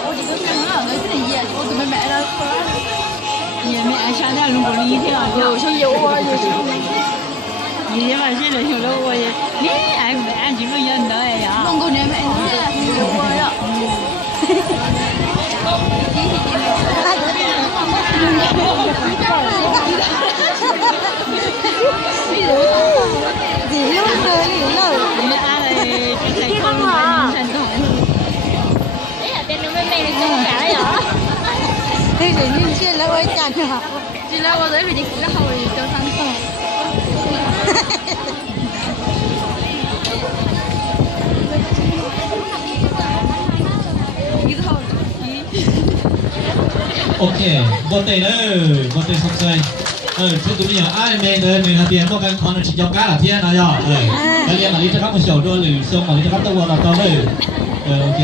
我这个朋友那是爷，我准备买了爷们俺现在如果一天有些有啊有些一天晚上了有了我也你俺就路演的呀弄过年买的有我呀你又喝你了你俺来就在看嘛那人运气来我家去哈，进来我这边的更好的交通上。Ok, một tỷ nữa, một tỷ không sai. Chứ tụi mình ai mê nữa, mình là tiền một cái con chỉ cho cá là thiên nó rồi. Bây giờ mà đi cho các một sổ đôi lử xong mà đi cho các tàu là tàu lử. Ok.